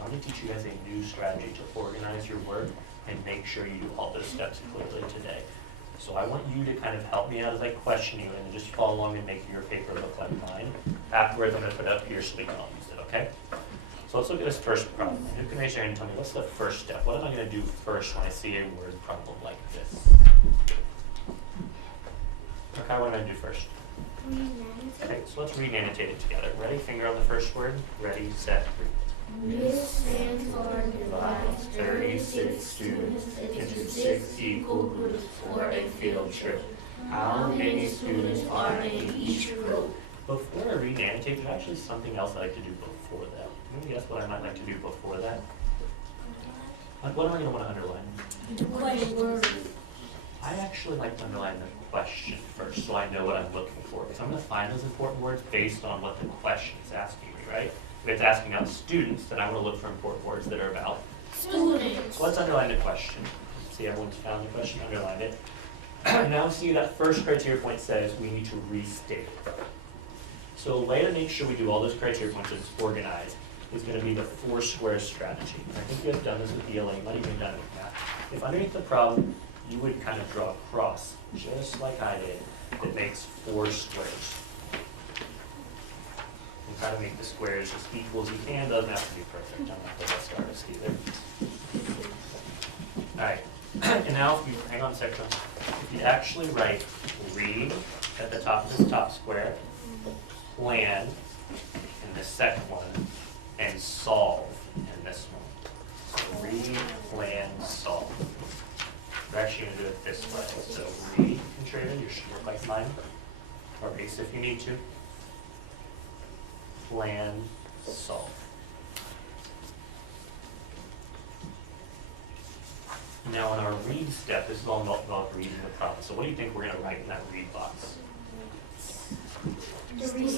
So I'm going to teach you guys a new strategy to organize your work and make sure you do all those steps clearly today. So I want you to kind of help me out as I question you, and then just follow along and make your paper look like mine. Afterwards, I'm going to put it up here so we can all use it, okay? So let's look at this first problem. Who can raise their hand and tell me what's the first step? What am I going to do first when I see a word problem like this? Okay, what am I going to do first? Okay, so let's re-annotate it together. Ready? Finger on the first word. Ready, set, read. Miss Santor divides 36 students into 6 equal groups for a field trip. How many students are in each group? Before I read and annotate, there's actually something else I like to do before that. Can you guess what I might like to do before that? What am I going to want to underline? The question. I actually like to underline the question first so I know what I'm looking for. Because I'm going to find those important words based on what the question is asking me, right? If it's asking about students, then I want to look for important words that are about Students. So let's underline the question. See, everyone's found the question, underlined it. Now see that first criteria point says we need to restate. So a way to make sure we do all those criteria points and it's organized is going to be the 4 squares strategy. I think you have done this with ELA, you might even have done it with math. If underneath the problem, you would kind of draw a cross, just like I did, that makes 4 squares. And try to make the squares as equal as you can. Doesn't have to be perfect. I'm not the best artist either. All right. And now, if you hang on a second, if you actually write read at the top of this top square, plan in the second one, and solve in this one. So read, plan, solve. We're actually going to do it this way. So read, you should look like mine, or base if you need to. Plan, solve. Now in our read step, this is all about reading the problem. So what do you think we're going to write in that read box?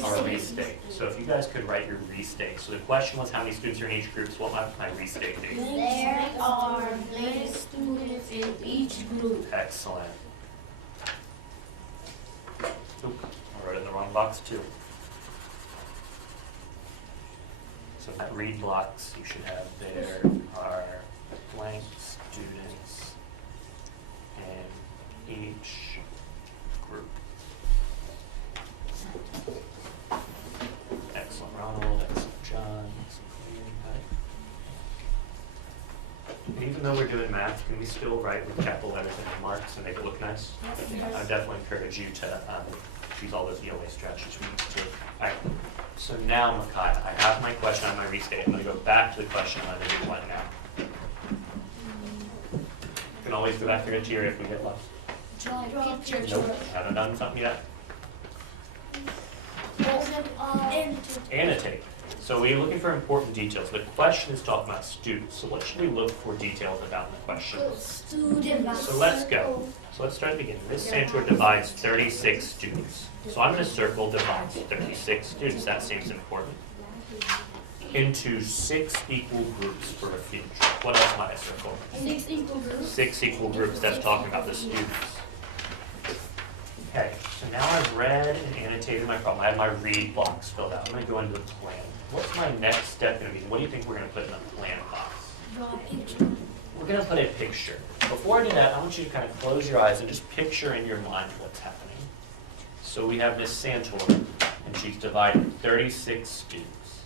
Our restate. So if you guys could write your restate. So the question was how many students are in each group, so what might my restate be? There are many students in each group. Excellent. Oop, I wrote it in the wrong box too. So that read blocks you should have there are blank students in each group. Excellent, Ronald. Excellent, John. And even though we're doing math, can we still write with capital letters and marks and make it look nice? I definitely encourage you to use all those ELA strategies we need to. All right. So now, Micaiah, I have my question on my restate. I'm going to go back to the question on the new one now. You can always go back to your area if we get lost. Draw pictures. Nope, haven't done something yet. Annotate. So we're looking for important details. The question is talking about students. So what should we look for details about in the question? Students. So let's go. So let's start at the beginning. Miss Santor divides 36 students. So I'm going to circle divides 36 students. That seems important. Into 6 equal groups for a field trip. What else might I circle? 6 equal groups. 6 equal groups. That's talking about the students. Okay, so now I've read and annotated my problem. I have my read blocks filled out. I'm going to go into the plan. What's my next step going to be? What do you think we're going to put in the plan box? Draw a picture. We're going to put a picture. Before I do that, I want you to kind of close your eyes and just picture in your mind what's happening. So we have Miss Santor, and she's dividing 36 students.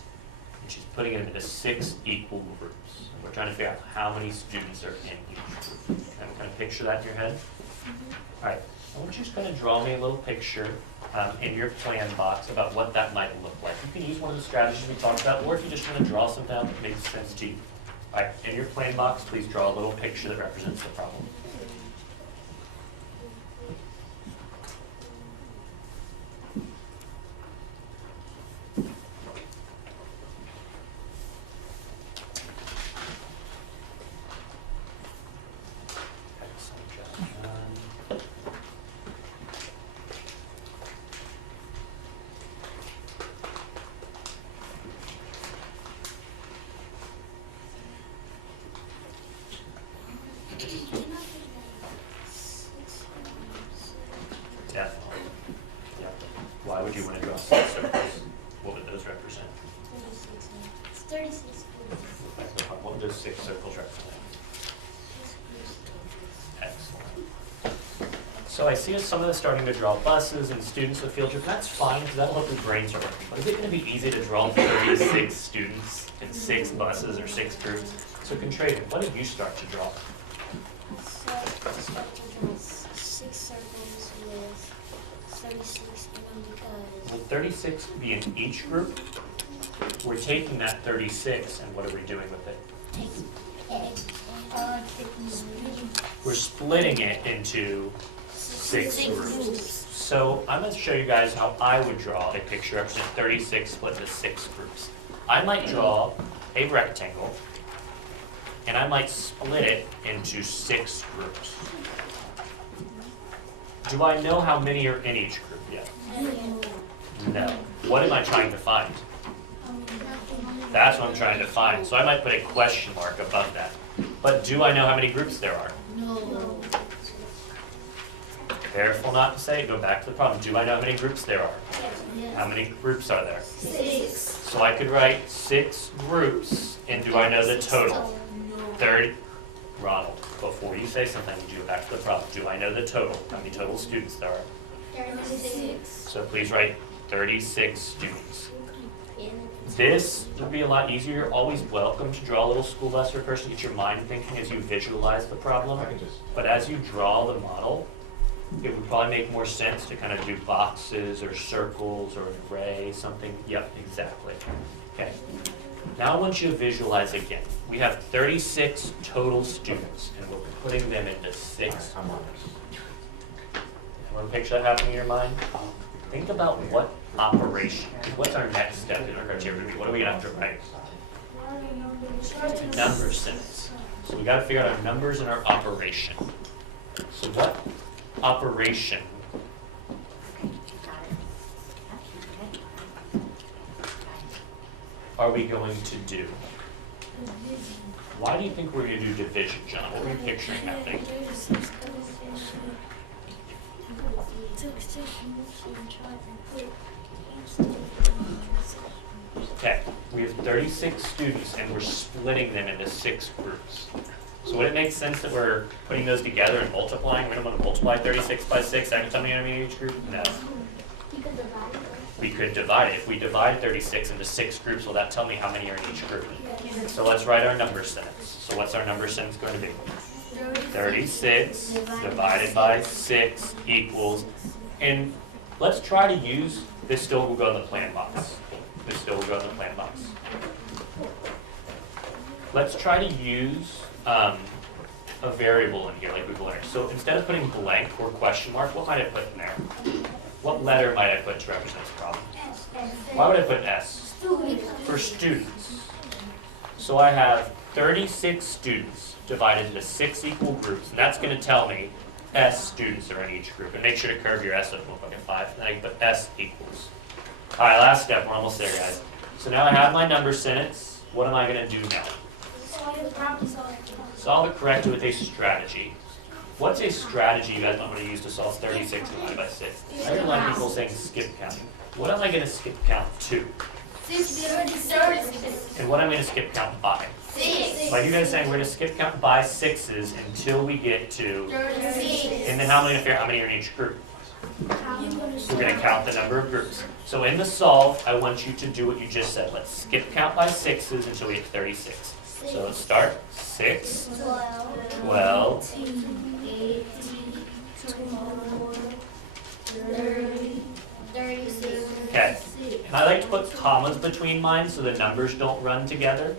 And she's putting them into 6 equal groups. And we're trying to figure out how many students are in each group. Can you kind of picture that in your head? All right. I want you to just kind of draw me a little picture in your plan box about what that might look like. You can use one of the strategies we talked about, or if you just want to draw something out that makes sense to you. All right, in your plan box, please draw a little picture that represents the problem. Excellent job. What does 6 circles represent? Excellent. So I see some of us starting to draw buses and students with field trip. That's fine, because that'll help your brains work. But is it going to be easy to draw 36 students in 6 buses or 6 groups? So Contradian, what did you start to draw? So I start to draw 6 circles with 36 in them because Will 36 be in each group? We're taking that 36 and what are we doing with it? We're splitting it into 6 groups. So I'm going to show you guys how I would draw a picture representing 36 split into 6 groups. I might draw a rectangle and I might split it into 6 groups. Do I know how many are in each group yet? No. What am I trying to find? That's what I'm trying to find. So I might put a question mark above that. But do I know how many groups there are? No. Careful not to say it. Go back to the problem. Do I know how many groups there are? How many groups are there? 6. So I could write 6 groups, and do I know the total? 30. Ronald, before you say something, I need you to go back to the problem. Do I know the total? How many total students there are? 36. So please write 36 students. This would be a lot easier. You're always welcome to draw a little school bus or person, get your mind thinking as you visualize the problem. But as you draw the model, it would probably make more sense to kind of do boxes or circles or an array, something. Yep, exactly. Okay. Now I want you to visualize again. We have 36 total students, and we're putting them into 6. Want to picture that happening in your mind? Think about what operation, what's our next step in our criteria review? What are we going to have to write? Number sentence. So we got to figure out our numbers and our operation. So what operation are we going to do? Why do you think we're going to do division, John? What were you picturing happening? Okay, we have 36 students and we're splitting them into 6 groups. So would it make sense that we're putting those together and multiplying? We don't want to multiply 36 by 6. I can tell me how many in each group? No. We could divide it. If we divide 36 into 6 groups, will that tell me how many are in each group? So let's write our number sentence. So what's our number sentence going to be? 36 divided by 6 equals, and let's try to use, this still will go in the plan box. This still will go in the plan box. Let's try to use a variable in here like we've learned. So instead of putting blank or question mark, what might I put in there? What letter might I put to represent this problem? Why would I put S? For students. So I have 36 students divided into 6 equal groups, and that's going to tell me S students are in each group. And make sure to curve your S so it won't look like a 5. And then I can put S equals. All right, last step. We're almost there, guys. So now I have my number sentence. What am I going to do now? Solve it correctly with a strategy. What's a strategy you guys might want to use to solve 36 divided by 6? I hear a lot of people saying skip counting. What am I going to skip count to? 6. And what am I going to skip count by? 6. Like you guys saying, we're going to skip count by 6s until we get to, 36. and then how many are in each group? We're going to count the number of groups. So in the solve, I want you to do what you just said. Let's skip count by 6s until we get to 36. So let's start. 6, 12, 18, 24, 30, 36. Okay. And I like to put commas between mine so the numbers don't run together.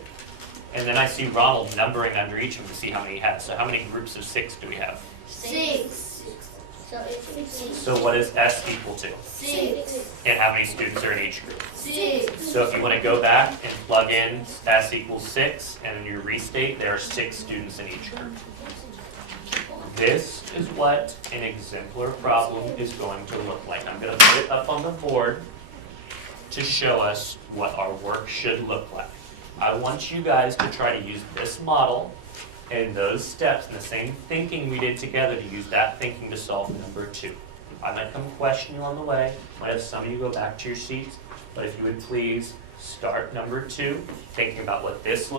And then I see Ronald numbering under each of them to see how many he has. So how many groups of 6 do we have? 6. So it's 6. So what is S equal to? 6. And how many students are in each group? 6. So if you want to go back and plug in S equals 6 and then you restate, there are 6 students in each group. This is what an exemplar problem is going to look like. I'm going to put it up on the board to show us what our work should look like. I want you guys to try to use this model and those steps and the same thinking we did together to use that thinking to solve number 2. I might come question you on the way, might have some of you go back to your seats, but if you would please start number 2, thinking about what this looks